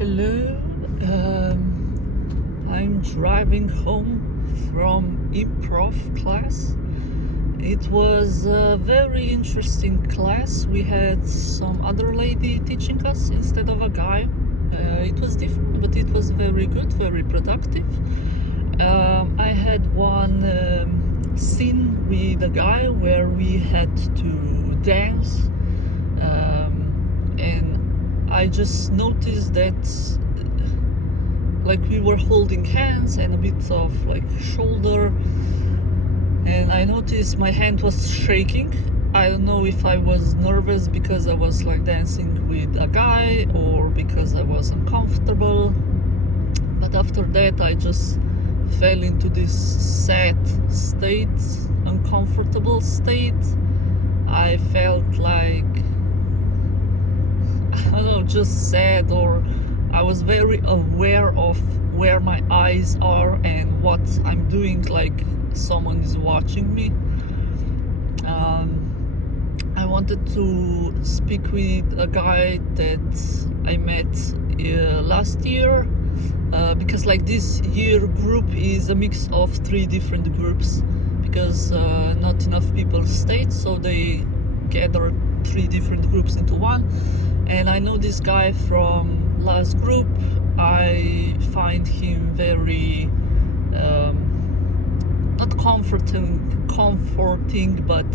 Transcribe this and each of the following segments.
Hello, I'm driving home from improv class. It was a very interesting class. We had some other lady teaching us instead of a guy. It was different, but it was very good, very productive. I had one scene with a guy where we had to dance, and I just noticed that like we were holding hands and a bit of like shoulder, and I noticed my hand was shaking. I don't know if I was nervous because I was like dancing with a guy or because I was uncomfortable, but after that I just fell into this sad state, uncomfortable state. I felt like, I don't know, just sad, or I was very aware of where my eyes are and what I'm doing, like someone is watching me. I wanted to speak with a guy that I met last year, because like this year group is a mix of 3 different groups, because not enough people stayed, so they gathered 3 different groups into one. And I know this guy from last group. I find him very not comforting, but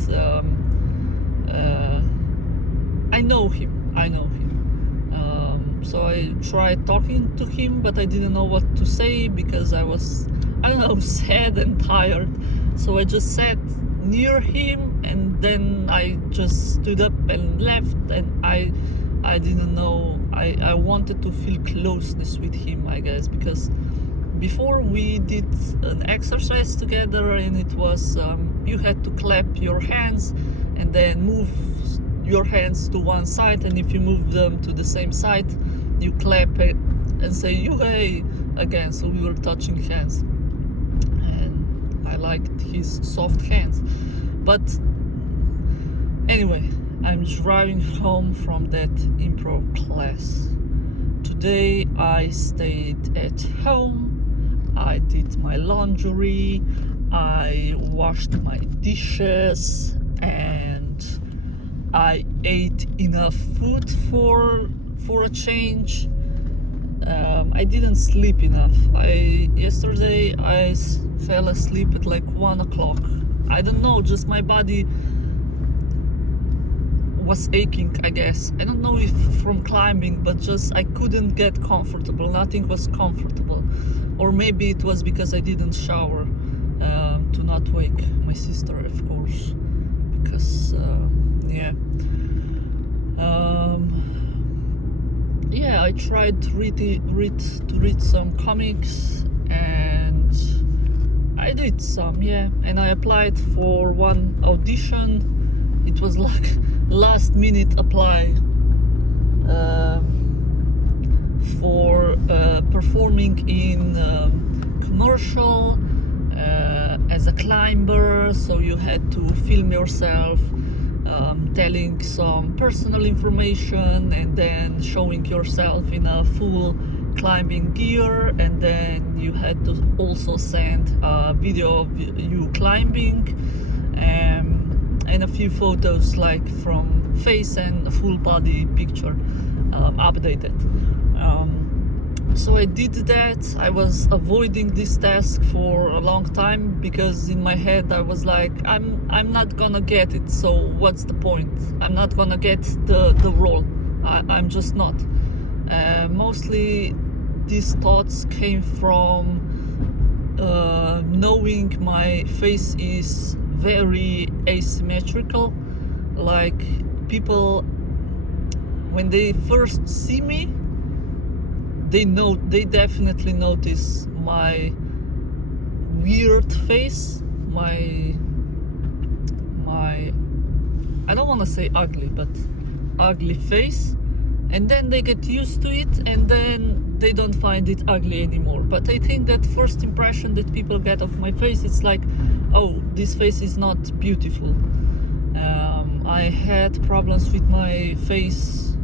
I know him. So I tried talking to him, but I didn't know what to say because I was, I don't know, sad and tired. So I just sat near him, and then I just stood up and left, and I didn't know, I wanted to feel closeness with him, I guess, because before we did an exercise together, and it was you had to clap your hands and then move your hands to one side, and if you move them to the same side you clap it and say "you hey" again. So we were touching hands, and I liked his soft hands. But anyway, I'm driving home from that improv class. Today I stayed at home, I did my laundry, I washed my dishes, and I ate enough food for a change. I didn't sleep enough. Yesterday I fell asleep at like 1 o'clock. I don't know, just my body was aching, I guess. I don't know if from climbing, but just I couldn't get comfortable. Nothing was comfortable. Or maybe it was because I didn't shower to not wake my sister, of course. Because I tried to read some comics, and I did some, and I applied for one audition. It was like last minute apply for performing in commercial as a climber. So you had to film yourself telling some personal information and then showing yourself in a full climbing gear, and then you had to also send a video of you climbing, and a few photos like from face and a full body picture updated. So I did that. I was avoiding this task for a long time because in my head I was like, I'm not gonna get it, so what's the point? I'm not gonna get the role. I'm just not. Mostly these thoughts came from knowing my face is very asymmetrical. Like, people, when they first see me, they definitely notice my weird face, my I don't want to say ugly, but ugly face, and then they get used to it, and then they don't find it ugly anymore. But I think that first impression that people get of my face, it's like, oh, this face is not beautiful. I had problems with my face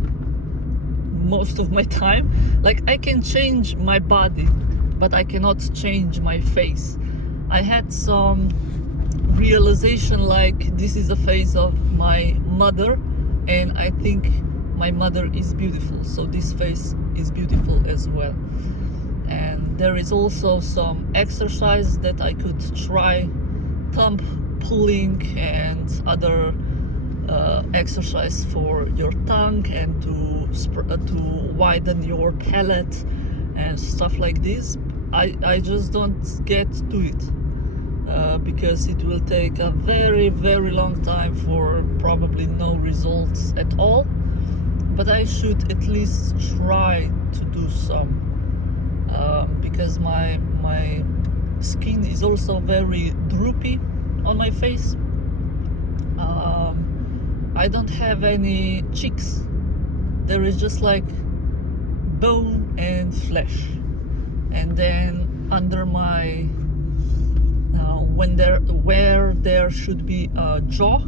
most of my time. Like, I can change my body, but I cannot change my face. I had some realization, like, this is a face of my mother, and I think my mother is beautiful, so this face is beautiful as well. And there is also some exercise that I could try, thumb pulling and other exercise for your tongue and to widen your palate and stuff like this. I just don't get to it because it will take a very, very long time for probably no results at all. But I should at least try to do some because my skin is also very droopy on my face. I don't have any cheeks. There is just like bone and flesh, and then under my where there should be a jaw,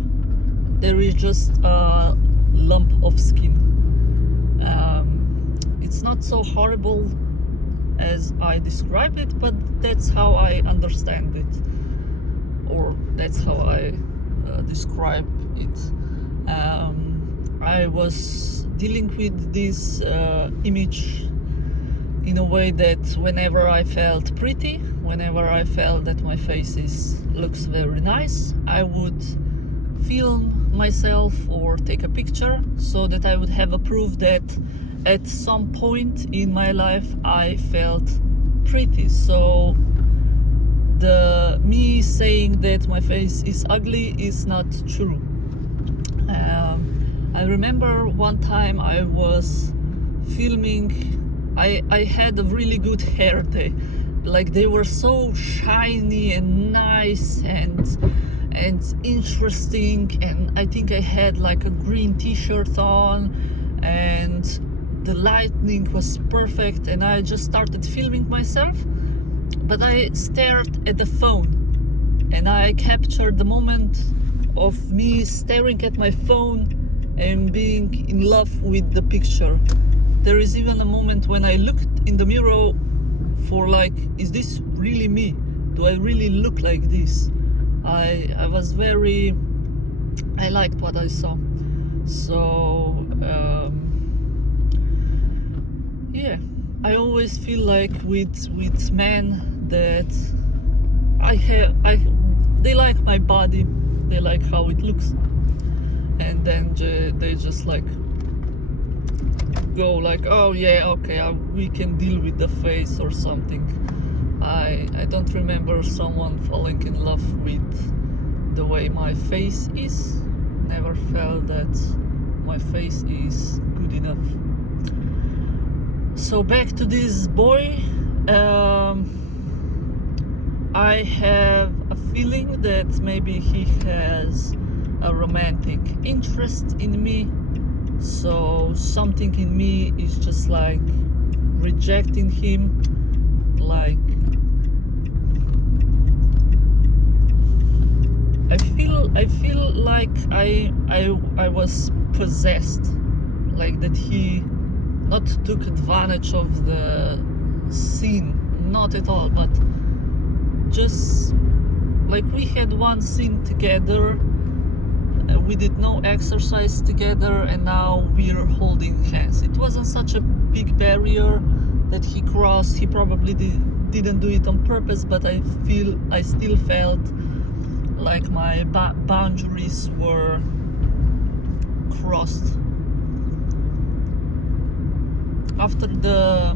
there is just a lump of skin. It's not so horrible as I described it, but that's how I understand it, or that's how I describe it. I was dealing with this image in a way that whenever I felt pretty, whenever I felt that my face looks very nice, I would film myself or take a picture so that I would have a proof that at some point in my life I felt pretty. So the me saying that my face is ugly is not true. I remember one time I was filming, I had a really good hair day. Like, they were so shiny and nice and interesting, and I think I had like a green t-shirt on, and the lighting was perfect, and I just started filming myself. But I stared at the phone, and I captured the moment of me staring at my phone and being in love with the picture. There is even a moment when I looked in the mirror for like, is this really me? Do I really look like this? I was very, I liked what I saw. So yeah, I always feel like with men that they like my body, they like how it looks, and then they just like go like, oh yeah, okay, we can deal with the face or something. I don't remember someone falling in love with the way my face is. Never felt that my face is good enough. So back to this boy. I have a feeling that maybe he has a romantic interest in me. So something in me is just like rejecting him. Like, I feel like I was possessed, like that he not took advantage of the scene, not at all, but just like we had one scene together, we did no exercise together, and now we're holding hands. It wasn't such a big barrier that he crossed. He probably didn't do it on purpose, but I still felt like my boundaries were crossed. After the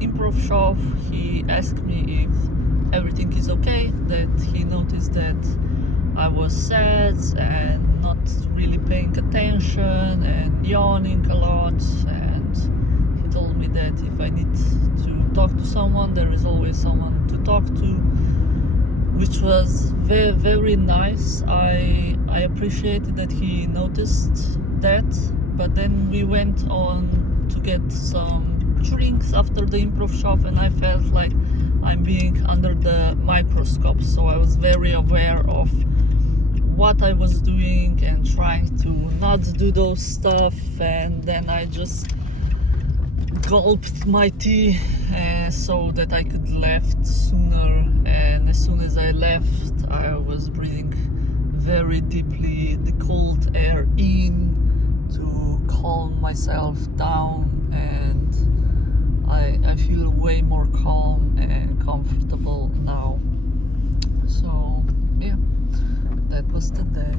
improv show, he asked me if everything is okay, that he noticed that I was sad and not really paying attention and yawning a lot, and he told me that if I need to talk to someone, there is always someone to talk to, which was very, very nice. I appreciated that he noticed that. But then we went on to get some drinks after the improv shop, and I felt like I'm being under the microscope, so I was very aware of what I was doing and trying to not do those stuff. And then I just gulped my tea so that I could left sooner, and as soon as I left I was breathing very deeply the cold air in to calm myself down, and I feel way more calm and comfortable now. So yeah, that was the day.